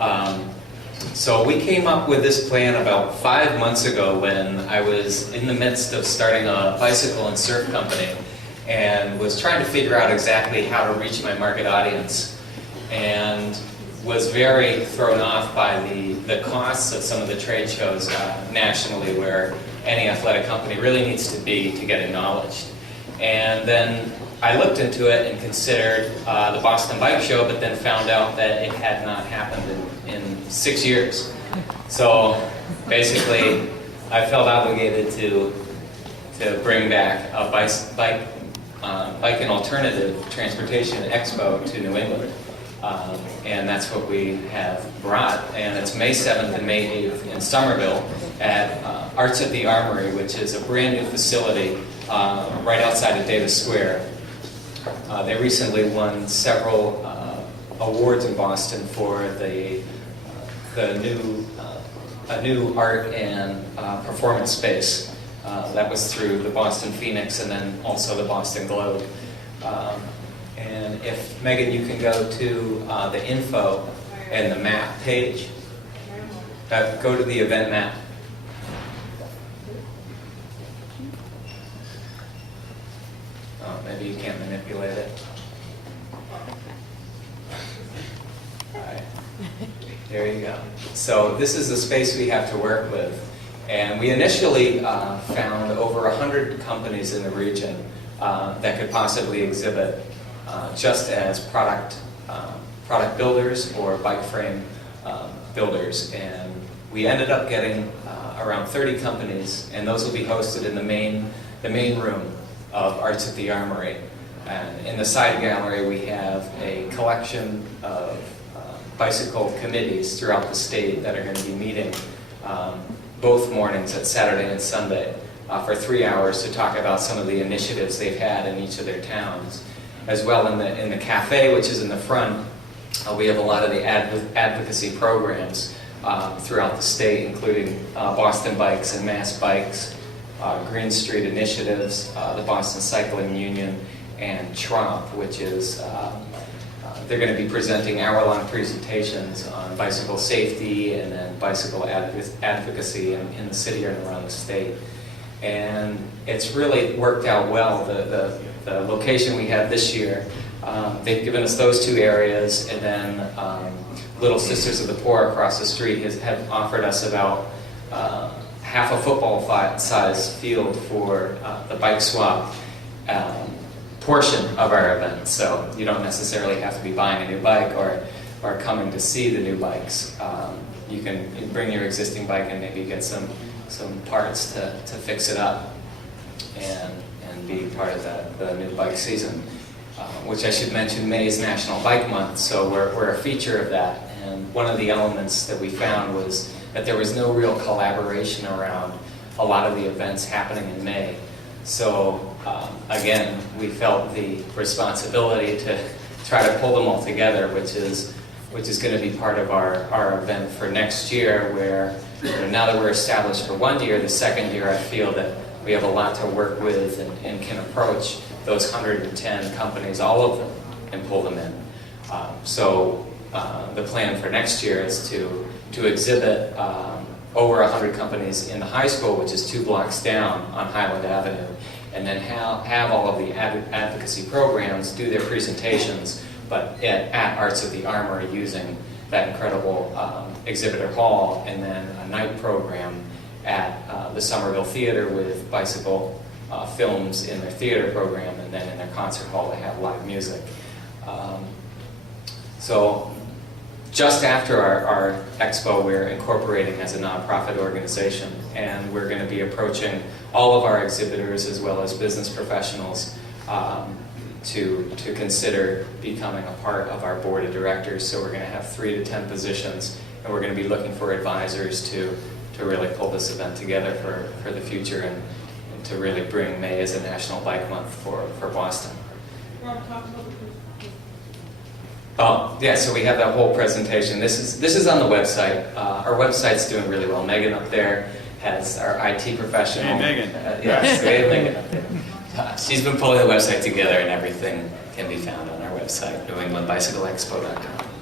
Um, so we came up with this plan about 5 months ago when I was in the midst of starting a bicycle and surf company and was trying to figure out exactly how to reach my market audience, and was very thrown off by the costs of some of the trade shows nationally where any athletic company really needs to be to get acknowledged. And then I looked into it and considered the Boston Bike Show, but then found out that it had not happened in 6 years. So basically, I felt obligated to bring back a bike and alternative transportation expo to New England. And that's what we have brought. And it's May 7th and May 8th in Somerville at Arts at the Armory, which is a brand new facility right outside of Davis Square. They recently won several awards in Boston for a new art and performance space. That was through the Boston Phoenix and then also the Boston Globe. And if, Megan, you can go to the info and the map page. Go to the event map. Oh, maybe you can't manipulate it. All right. There you go. So this is the space we have to work with. And we initially found over 100 companies in the region that could possibly exhibit just as product builders or bike frame builders. And we ended up getting around 30 companies, and those will be hosted in the main room of Arts at the Armory. And in the side gallery we have a collection of bicycle committees throughout the state that are going to be meeting both mornings at Saturday and Sunday for 3 hours to talk about some of the initiatives they've had in each of their towns. As well, in the cafe, which is in the front, we have a lot of the advocacy programs throughout the state, including Boston Bikes and Mass Bikes, Green Street Initiatives, the Boston Cycling Union, and Trump, which is, they're going to be presenting hour-long presentations on bicycle safety and then bicycle advocacy in the city and around the state. And it's really worked out well. The location we have this year, they've given us those two areas, and then Little Sisters of the Poor across the street have offered us about half a football-size field for the bike swap portion of our event. So you don't necessarily have to be buying a new bike or coming to see the new bikes. You can bring your existing bike and maybe get some parts to fix it up and be part of the new bike season, which I should mention, May is National Bike Month, so we're a feature of that. And one of the elements that we found was that there was no real collaboration around a lot of the events happening in May. So again, we felt the responsibility to try to pull them all together, which is going to be part of our event for next year, where now that we're established for 1 year, the second year I feel that we have a lot to work with and can approach those 110 companies, all of them, and pull them in. So the plan for next year is to exhibit over 100 companies in the high school, which is 2 blocks down on Highland Avenue, and then have all of the advocacy programs do their presentations, but at Arts at the Armory using that incredible exhibitor hall, and then a night program at the Somerville Theater with bicycle films in their theater program, and then in their concert hall they have live music. So just after our expo, we're incorporating as a nonprofit organization, and we're going to be approaching all of our exhibitors as well as business professionals to consider becoming a part of our board of directors. So we're going to have 3 to 10 positions, and we're going to be looking for advisors to really pull this event together for the future and to really bring May as a National Bike Month for Boston. Oh, yeah, so we have that whole presentation. This is on the website. Our website's doing really well. Megan up there has our IT professional. Hey, Megan. Yes, we have Megan up there. She's been pulling the website together, and everything can be found on our website, NewEnglandBicycleExpo.com.